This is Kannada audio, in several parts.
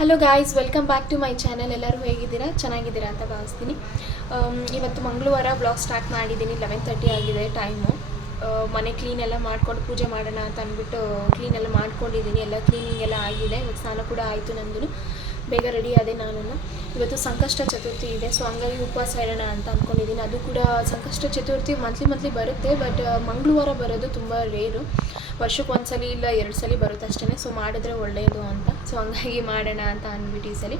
Hello guys, welcome back to my channel. ಎಲ್ಲರೂ ಹೇಗಿದ್ದೀರಾ? ಚೆನ್ನಾಗಿದ್ದೀರಾ ಅಂತ ಭಾವಿಸ್ತೀನಿ. ಇವತ್ತು ಮಂಗಳವಾರ ಬ್ಲಾಗ್ ಸ್ಟಾರ್ಟ್ ಮಾಡಿದ್ದೀನಿ. 11:30 ಆಗಿದೆ ಟೈಮು. ಮನೆ ಕ್ಲೀನ್ ಎಲ್ಲ ಮಾಡ್ಕೊಂಡು ಪೂಜೆ ಮಾಡೋಣ ಅಂತ ಅಂದ್ಬಿಟ್ಟು ಕ್ಲೀನ್ ಎಲ್ಲ ಮಾಡ್ಕೊಂಡಿದ್ದೀನಿ. ಎಲ್ಲ ಕ್ಲೀನಿಂಗ್ ಎಲ್ಲ ಆಗಿದೆ. ಇವತ್ತು ಸ್ನಾನ ಕೂಡ ಆಯಿತು. ನಂದು ಬೇಗ ರೆಡಿ ಆದೆ. ನಾನು ಇವತ್ತು ಸಂಕಷ್ಟ ಚತುರ್ಥಿ ಇದೆ, ಸೊ ಹಂಗಾಗಿ ಉಪವಾಸ ಇರೋಣ ಅಂತ ಅಂದ್ಕೊಂಡಿದ್ದೀನಿ. ಅದು ಕೂಡ ಸಂಕಷ್ಟ ಚತುರ್ಥಿ ಮಂತ್ಲಿ ಬರುತ್ತೆ, ಬಟ್ ಮಂಗಳವಾರ ಬರೋದು ತುಂಬ ರೇರು. ವರ್ಷಕ್ಕೆ ಒಂದ್ಸಲಿ ಇಲ್ಲ 2 ಸಲ ಬರುತ್ತೆ ಅಷ್ಟೇ. ಸೊ ಮಾಡಿದ್ರೆ ಒಳ್ಳೆಯದು ಅಂತ, ಸೊ ಹಂಗಾಗಿ ಮಾಡೋಣ ಅಂತ ಅಂದ್ಬಿಟ್ಟು ಈ ಸಲ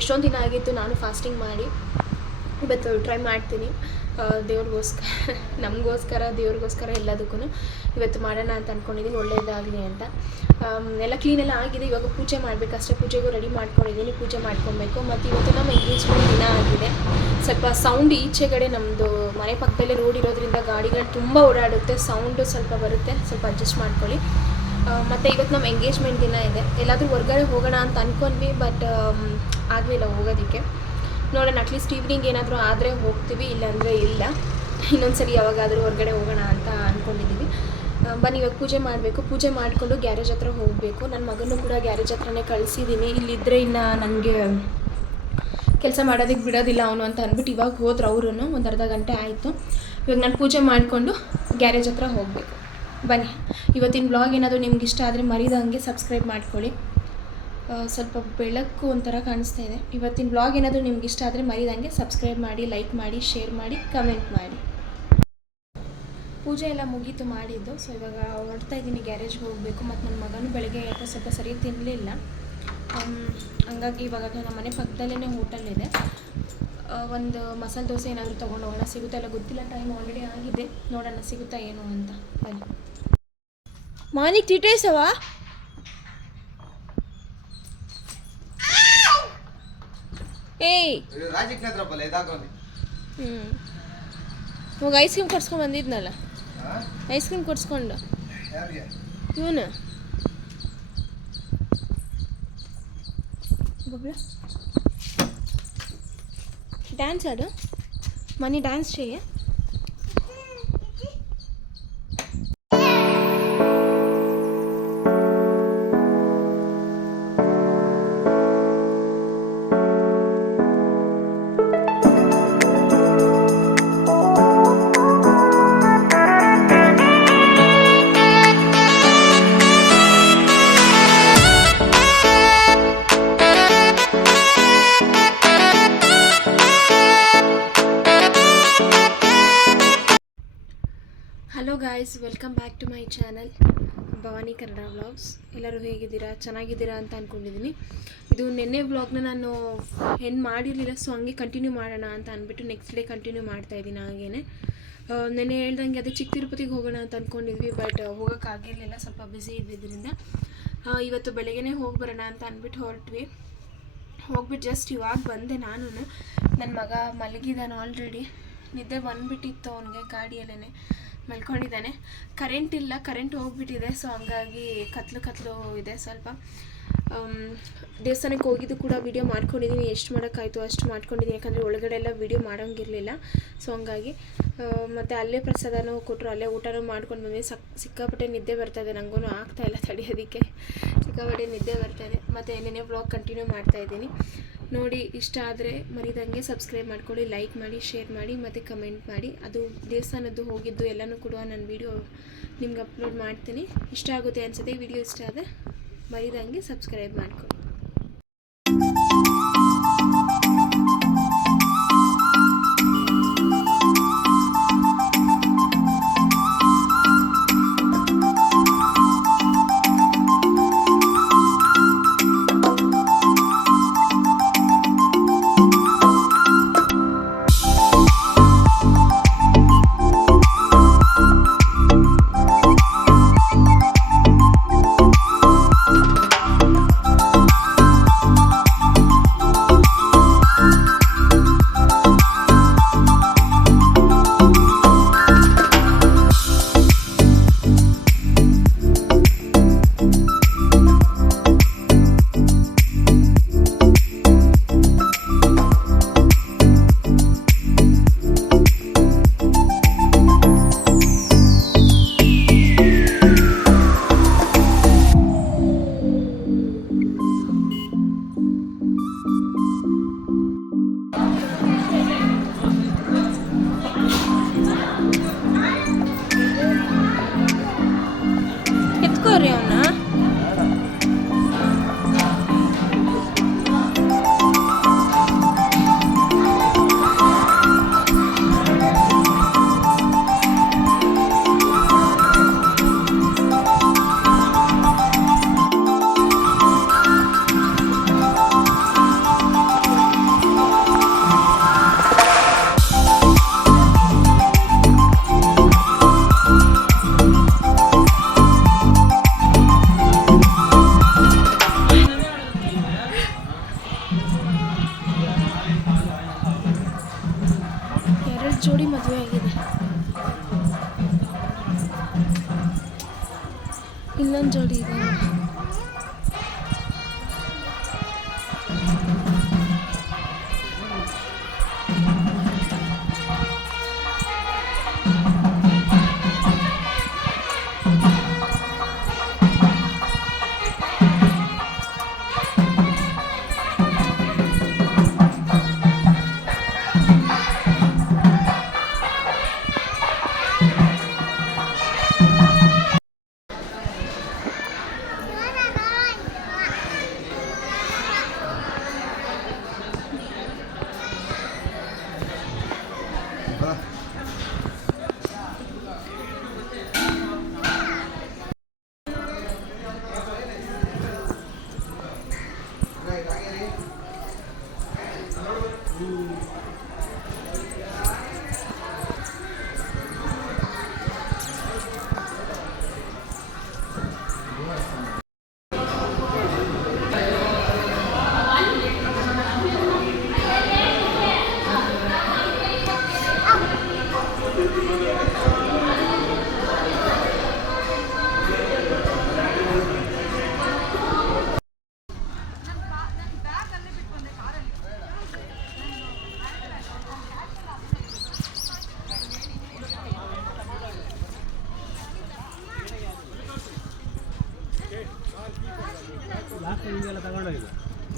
ಎಷ್ಟೊಂದು ದಿನ ಆಗಿತ್ತು ನಾನು ಫಾಸ್ಟಿಂಗ್ ಮಾಡಿ. ಇವತ್ತು ಟ್ರೈ ಮಾಡ್ತೀನಿ. ದೇವ್ರಿಗೋಸ್ಕರ, ನಮಗೋಸ್ಕರ, ದೇವ್ರಿಗೋಸ್ಕರ ಎಲ್ಲದಕ್ಕೂ ಇವತ್ತು ಮಾಡೋಣ ಅಂತ ಅಂದ್ಕೊಂಡಿದ್ದೀನಿ. ಒಳ್ಳೆಯದಾಗಲಿ ಅಂತ. ಎಲ್ಲ ಕ್ಲೀನೆಲ್ಲ ಆಗಿದೆ. ಇವಾಗ ಪೂಜೆ ಮಾಡಬೇಕಷ್ಟೇ. ಪೂಜೆಗೂ ರೆಡಿ ಮಾಡ್ಕೊಂಡಿದ್ದೀನಿ. ಪೂಜೆ ಮಾಡ್ಕೊಬೇಕು. ಮತ್ತು ಇವತ್ತು ನಮ್ಮ ಎಂಗೇಜ್ಮೆಂಟ್ ದಿನ ಆಗಿದೆ. ಸ್ವಲ್ಪ ಸೌಂಡ್ ಈಚೆಗಡೆ, ನಮ್ಮದು ಮನೆ ಪಕ್ಕದಲ್ಲೇ ರೋಡ್ ಇರೋದ್ರಿಂದ ಗಾಡಿಗಳು ತುಂಬ ಓಡಾಡುತ್ತೆ, ಸೌಂಡು ಸ್ವಲ್ಪ ಬರುತ್ತೆ. ಸ್ವಲ್ಪ ಅಡ್ಜಸ್ಟ್ ಮಾಡ್ಕೊಳ್ಳಿ. ಮತ್ತು ಇವತ್ತು ನಮ್ಮ ಎಂಗೇಜ್ಮೆಂಟ್ ದಿನ ಇದೆ. ಎಲ್ಲಾದರೂ ಹೊರ್ಗಡೆ ಹೋಗೋಣ ಅಂತ ಅಂದ್ಕೊಂಡ್ವಿ, ಬಟ್ ಆಗಲಿಲ್ಲ ಹೋಗೋದಕ್ಕೆ. ನೋಡೋಣ, ಅಟ್ಲೀಸ್ಟ್ ಈವ್ನಿಂಗ್ ಏನಾದರೂ ಆದರೆ ಹೋಗ್ತೀವಿ, ಇಲ್ಲಾಂದರೆ ಇಲ್ಲ. ಇನ್ನೊಂದ್ಸರಿ ಯಾವಾಗಾದರೂ ಹೊರಗಡೆ ಹೋಗೋಣ ಅಂತ ಅಂದ್ಕೊಂಡಿದ್ದೀವಿ. ಬನ್ನಿ, ಇವಾಗ ಪೂಜೆ ಮಾಡಬೇಕು. ಪೂಜೆ ಮಾಡಿಕೊಂಡು ಗ್ಯಾರೇಜ್ ಹತ್ರ ಹೋಗಬೇಕು. ನನ್ನ ಮಗನೂ ಕೂಡ ಗ್ಯಾರೇಜ್ ಹತ್ರನೇ ಕಳಿಸಿದ್ದೀನಿ. ಇಲ್ಲಿದ್ದರೆ ಇನ್ನು ನನಗೆ ಕೆಲಸ ಮಾಡೋದಕ್ಕೆ ಬಿಡೋದಿಲ್ಲ ಅವನು ಅಂತ ಅಂದ್ಬಿಟ್ಟು ಇವಾಗ ಹೋದ್ರು ಅವರು. ಒಂದು ಅರ್ಧ ಗಂಟೆ ಆಯಿತು. ಇವಾಗ ನಾನು ಪೂಜೆ ಮಾಡಿಕೊಂಡು ಗ್ಯಾರೇಜ್ ಹತ್ರ ಹೋಗಬೇಕು. ಬನ್ನಿ, ಇವತ್ತಿನ ಬ್ಲಾಗ್ ಏನಾದರೂ ನಿಮ್ಗೆ ಇಷ್ಟ ಆದರೆ ಮರಿದಂಗೆ ಸಬ್ಸ್ಕ್ರೈಬ್ ಮಾಡ್ಕೊಳ್ಳಿ. ಸ್ವಲ್ಪ ಬೆಳಕು ಒಂಥರ ಕಾಣಿಸ್ತಾ ಇದೆ. ಇವತ್ತಿನ ಬ್ಲಾಗ್ ಏನಾದರೂ ನಿಮ್ಗೆ ಇಷ್ಟ ಆದರೆ ಮರಿದಂಗೆ ಸಬ್ಸ್ಕ್ರೈಬ್ ಮಾಡಿ, ಲೈಕ್ ಮಾಡಿ, ಶೇರ್ ಮಾಡಿ, ಕಮೆಂಟ್ ಮಾಡಿ. ಪೂಜೆ ಎಲ್ಲ ಮುಗೀತು ಮಾಡಿದ್ದು. ಸೊ ಇವಾಗ ಹೊರಡ್ತಾ ಇದ್ದೀನಿ, ಗ್ಯಾರೇಜ್ಗೆ ಹೋಗಬೇಕು. ಮತ್ತು ನನ್ನ ಮಗನೂ ಬೆಳಗ್ಗೆ ಯಾಕೋ ಸ್ವಲ್ಪ ಸರಿಯಾಗಿ ತಿನ್ನಲಿಲ್ಲ. ಹಂಗಾಗಿ ಇವಾಗ ನಮ್ಮ ಮನೆ ಪಕ್ಕದಲ್ಲೇ ಹೋಟೆಲ್ ಇದೆ. ಒಂದು ಮಸಾಲೆ ದೋಸೆ ಏನಾದರೂ ತೊಗೊಂಡು ಹೋಗೋಣ. ಸಿಗುತ್ತಾ ಇಲ್ಲ ಗೊತ್ತಿಲ್ಲ, ಟೈಮ್ ಆಲ್ರೆಡಿ ಆಗಿದೆ. ನೋಡೋಣ ಸಿಗುತ್ತಾ ಏನು ಅಂತ. ಬನ್ನಿ. ಮಾನಿಕ್ ಟಿಟೇಸವಾ? ಏಯ್, ಹೋಗಿ ಐಸ್ ಕ್ರೀಮ್ ಕೊಡ್ಸ್ಕೊಂಡು ಬಂದಿದ್ನಲ್ಲ, ಐಸ್ ಕ್ರೀಮ್ ಕೊಡ್ಸ್ಕೊಂಡು ಇವನು ಡ್ಯಾನ್ಸ್ ಆಡು ಮನಿ, ಡ್ಯಾನ್ಸ್ ಚೆಯ್ಯ. Hello guys, welcome back to my channel Bhavani Kannada vlogs. ಎಲ್ಲರೂ ಹೇಗಿದ್ದೀರಾ? ಚೆನ್ನಾಗಿದ್ದೀರಾ ಅಂತ ಅಂದ್ಕೊಂಡಿದ್ದೀನಿ. ಇದು ನೆನ್ನೆ ವ್ಲಾಗ್ನ ನಾನು ಏನು ಮಾಡಿರಲಿಲ್ಲ, ಸೊ ಹಂಗೆ ಕಂಟಿನ್ಯೂ ಮಾಡೋಣ ಅಂತ ಅಂದ್ಬಿಟ್ಟು ನೆಕ್ಸ್ಟ್ ಡೇ ಕಂಟಿನ್ಯೂ ಮಾಡ್ತಾಯಿದ್ದೀನಿ. ಹಾಗೇ ನೆನ್ನೆ ಹೇಳ್ದಂಗೆ ಅದೇ ಚಿಕ್ಕ ತಿರುಪತಿಗೆ ಹೋಗೋಣ ಅಂತ ಅಂದ್ಕೊಂಡಿದ್ವಿ, ಬಟ್ ಹೋಗೋಕ್ಕಾಗಿರಲಿಲ್ಲ, ಸ್ವಲ್ಪ ಬ್ಯುಸಿ ಇದ್ದಿದ್ದರಿಂದ. ಇವತ್ತು ಬೆಳಗ್ಗೆನೇ ಹೋಗಿ ಬರೋಣ ಅಂತ ಅಂದ್ಬಿಟ್ಟು ಹೊರಟ್ವಿ. ಹೋಗ್ಬಿಟ್ಟು ಜಸ್ಟ್ ಇವಾಗ ಬಂದೆ. ನಾನು ನನ್ನ ಮಗ ಮಲಗಿದ್ದಾನೆ ಆಲ್ರೆಡಿ. ನಿದ್ದೆ ಬಂದುಬಿಟ್ಟಿತ್ತು ಅವನಿಗೆ. ಗಾಡಿಯಲ್ಲೇ ಮಲ್ಕೊಂಡಿದ್ದಾನೆ. ಕರೆಂಟ್ ಇಲ್ಲ, ಕರೆಂಟ್ ಹೋಗಿಬಿಟ್ಟಿದೆ. ಸೊ ಹಂಗಾಗಿ ಕತ್ಲು ಇದೆ ಸ್ವಲ್ಪ. ದೇವಸ್ಥಾನಕ್ಕೆ ಹೋಗಿದ್ದು ಕೂಡ ವೀಡಿಯೋ ಮಾಡ್ಕೊಂಡಿದ್ದೀನಿ. ಎಷ್ಟು ಮಾಡೋಕ್ಕಾಯಿತು ಅಷ್ಟು ಮಾಡ್ಕೊಂಡಿದ್ದೀನಿ, ಯಾಕಂದರೆ ಒಳಗಡೆ ಎಲ್ಲ ವೀಡಿಯೋ ಮಾಡೋಂಗಿರಲಿಲ್ಲ. ಸೊ ಹಂಗಾಗಿ ಮತ್ತು ಅಲ್ಲೇ ಪ್ರಸಾದನೂ ಕೊಟ್ಟರು, ಅಲ್ಲೇ ಊಟನೂ ಮಾಡ್ಕೊಂಡು ಬಂದ್ವಿ. ಸಿಕ್ಕಾಪಟ್ಟೆ ನಿದ್ದೆ ಬರ್ತಾಯಿದೆ. ನನಗೂ ಆಗ್ತಾಯಿಲ್ಲ ತಡೆಯೋದಕ್ಕೆ, ಸಿಕ್ಕಾಪಟ್ಟೆ ನಿದ್ದೆ ಬರ್ತಾಯಿದೆ. ಮತ್ತು ಏನೇನೇ ವ್ಲಾಗ್ ಕಂಟಿನ್ಯೂ ಮಾಡ್ತಾಯಿದ್ದೀನಿ. ನೋಡಿ, ಇಷ್ಟ ಆದರೆ ಮರಿದಂಗೆ ಸಬ್ಸ್ಕ್ರೈಬ್ ಮಾಡ್ಕೊಳ್ಳಿ, ಲೈಕ್ ಮಾಡಿ, ಶೇರ್ ಮಾಡಿ, ಮತ್ತು ಕಮೆಂಟ್ ಮಾಡಿ. ಅದು ದೇವಸ್ಥಾನದ್ದು ಹೋಗಿದ್ದು ಎಲ್ಲನೂ ಕೂಡ ನಾನು ವೀಡಿಯೋ ನಿಮ್ಗೆ ಅಪ್ಲೋಡ್ ಮಾಡ್ತೀನಿ. ಇಷ್ಟ ಆಗುತ್ತೆ ಅನಿಸುತ್ತೆ. ಈ ವಿಡಿಯೋ ಇಷ್ಟ ಆದರೆ ಮರಿದಂಗೆ ಸಬ್ಸ್ಕ್ರೈಬ್ ಮಾಡ್ಕೊಳ್ಳಿ. ಇಲ್ಲೊಂದು ಜೋಡಿ ಇದೆ ನೋಡಿ.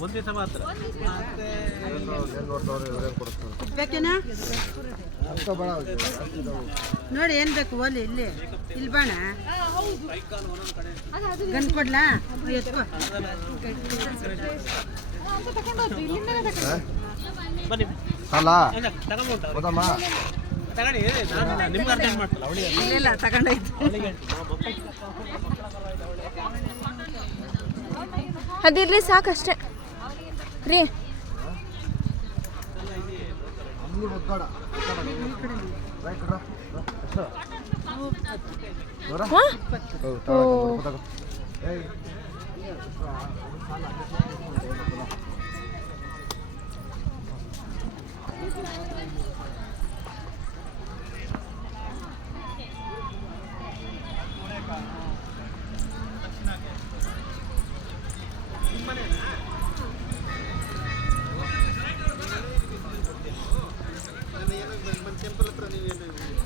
ಒಂದೇ ಸಮ ಹತ್ರ ನೋಡಿ ಏನ್ ಬೇಕು ಒಲಿ ಇಲ್ಲಿ ಇಲ್ಲಿ ಬಾಣ ಗನ್ ಕೊಡ್ಲಾ ಎತ್ಕೋ ಬನ್ನಿ ಅಲ್ಲ ತಗೊಂಡು ನಿಮ್ಗೆ ಅರ್ಜೆಂಟ್ ಮಾಡ್ತಲ್ಲ ಅವಳಿಗೆ ಇಲ್ಲ ತಗೊಂಡೋಯ್ತು ಅದಿರ್ಲಿ ಸಾಕಷ್ಟೇ ರೀ.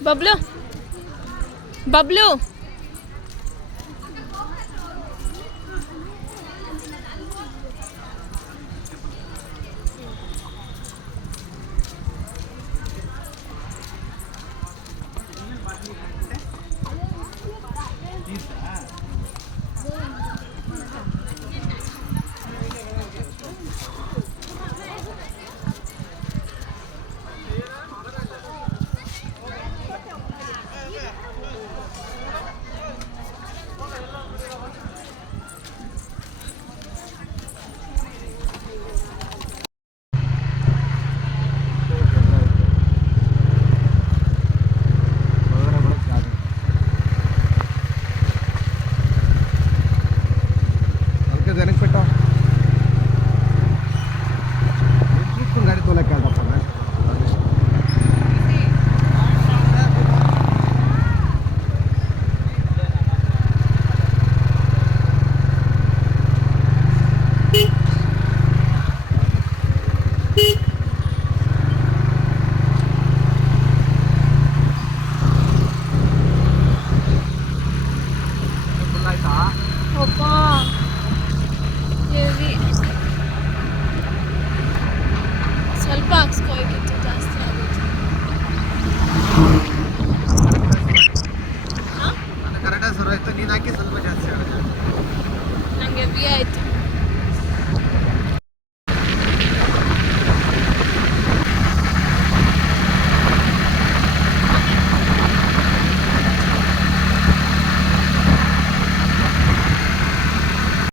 ಬಬ್ಲು ಬಬ್ಲು ಜನಕ್ಕೆ ಬಿಟ್ಟು ಗಾಡಿ ತೋಲಕ್ಕೆ ಹೇಳ್ದಪ್ಪ ಸ್ವಲ್ಪ ಹಾಕ್ಸ್ಕೋ, ಜಾಸ್ತಿ ಆಗುತ್ತೆ.